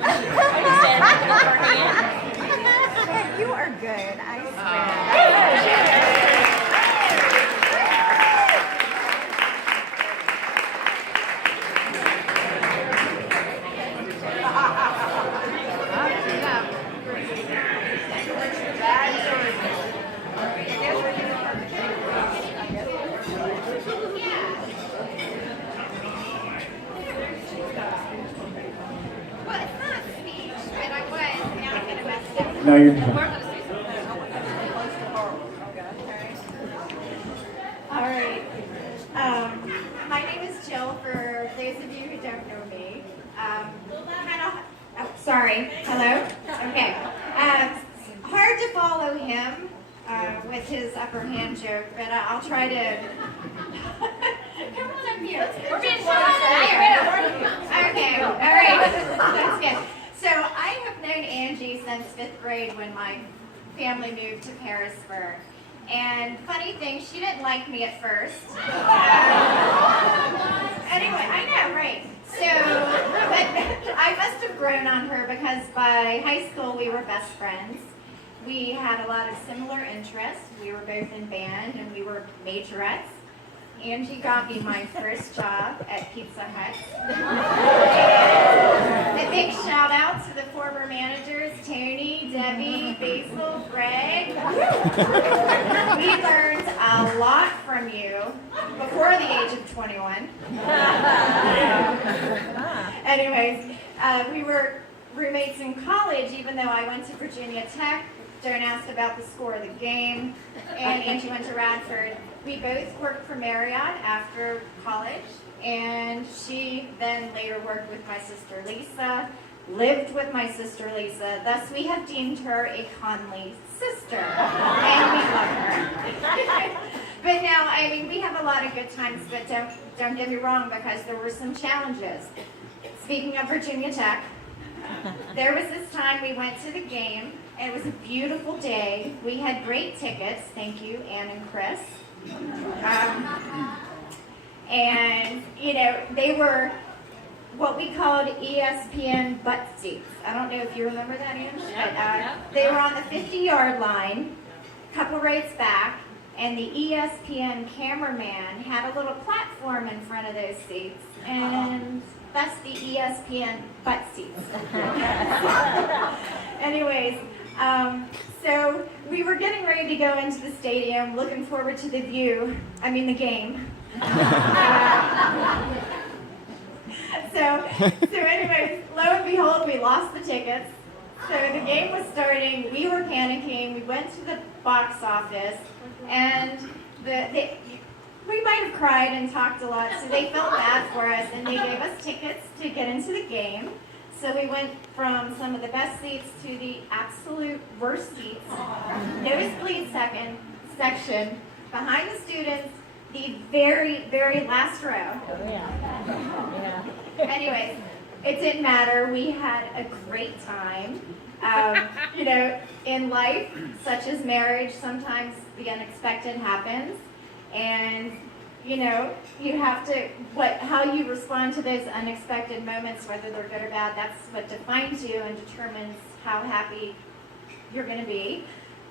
You are good, I swear. Well, it's not a speech, but I was, and I'm gonna mess it up. No, you're All right. My name is Jill, for those of you who don't know me. Sorry. Hello? Okay. Hard to follow him with his upper hand joke, but I'll try to. Come on up here. We're being Okay. All right. That's good. So I have known Angie since 5th grade when my family moved to Harrisburg. And funny thing, she didn't like me at first. Anyway, I know, right? So, but I must have grown on her because by high school we were best friends. We had a lot of similar interests. We were both in band and we were majorettes. Angie got me my first job at Pizza Hut. And a big shout out to the former managers, Tony, Debbie, Basil, Greg. We learned a lot from you before the age of 21. Anyways, we were roommates in college, even though I went to Virginia Tech. Joan asked about the score of the game, and Angie went to Radford. We both worked for Marriott after college, and she then later worked with my sister Lisa, lived with my sister Lisa. Thus, we have deemed her a Conley sister, and we love her. But now, I mean, we have a lot of good times, but don't get me wrong, because there were some challenges. Speaking of Virginia Tech, there was this time we went to the game, and it was a beautiful day. We had great tickets. Thank you, Ann and Chris. And, you know, they were what we called ESPN butt seats. I don't know if you remember that, Ange, but they were on the 50-yard line, a couple rows back, and the ESPN cameraman had a little platform in front of those seats, and that's the ESPN butt seats. Anyways, so we were getting ready to go into the stadium, looking forward to the game. So anyways, lo and behold, we lost the tickets. So the game was starting, we were panicking, we went to the box office, and we might have cried and talked a lot, so they felt bad for us, and they gave us tickets to get into the game. So we went from some of the best seats to the absolute worst seats, nosebleed section, behind the students, the very, very last row. Anyways, it didn't matter. We had a great time. You know, in life, such as marriage, sometimes the unexpected happens. And, you know, you have to, how you respond to those unexpected moments, whether they're good or bad, that's what defines you and determines how happy you're going to be.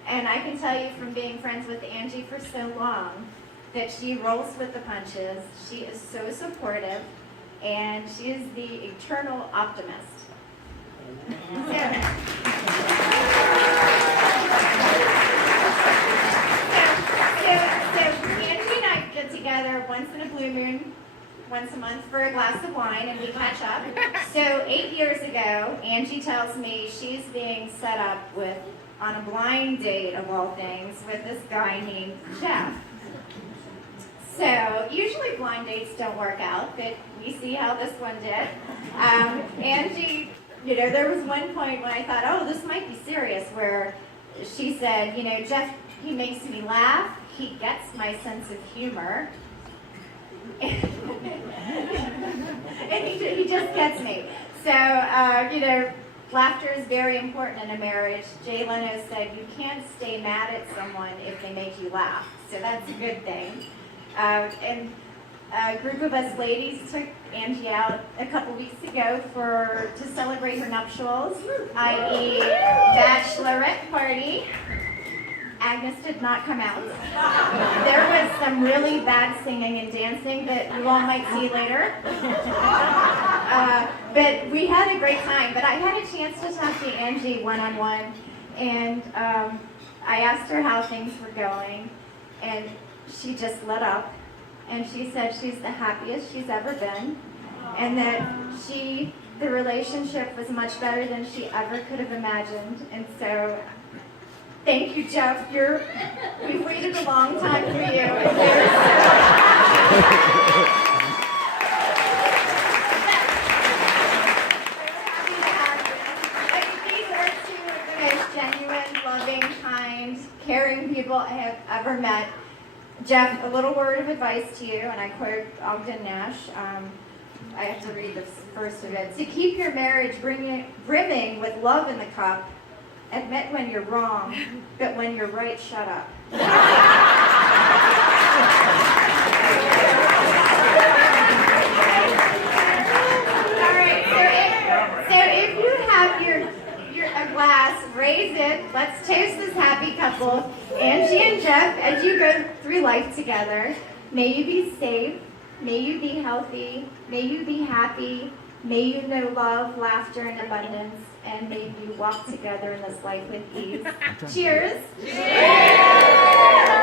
And I can tell you from being friends with Angie for so long that she rolls with the punches. She is so supportive, and she is the eternal optimist. So Angie and I get together once in a blue moon, once a month for a glass of wine, and we catch up. So 8 years ago, Angie tells me she's being set up on a blind date, of all things, with this guy named Jeff. So usually blind dates don't work out, but we see how this one did. Angie, you know, there was one point when I thought, oh, this might be serious, where she said, you know, Jeff, he makes me laugh, he gets my sense of humor, and he just gets me. So, you know, laughter is very important in a marriage. Jay Leno said, you can't stay mad at someone if they make you laugh. So that's a good thing. And a group of us ladies took Angie out a couple weeks ago to celebrate her nuptials, i.e. bachelorette party. Agnes did not come out. There was some really bad singing and dancing that you all might see later. But we had a great time. But I had a chance to talk to Angie one-on-one, and I asked her how things were going, and she just lit up. And she said she's the happiest she's ever been, and that the relationship was much better than she ever could have imagined. And so, thank you, Jeff. We've waited a long time for you. And these are two of the most genuine, loving, kind, caring people I have ever met. Jeff, a little word of advice to you, and I quote Ogden Nash. I have to read the first of it. To keep your marriage brimming with love in the cup, admit when you're wrong, but when you're right, shut up. All right, so if you have a glass, raise it. Let's toast this happy couple, Angie and Jeff, as you go through life together. May you be safe. May you be healthy. May you be happy. May you know love, laughter, and abundance. And may you walk together in this life with ease. Cheers. Cheers.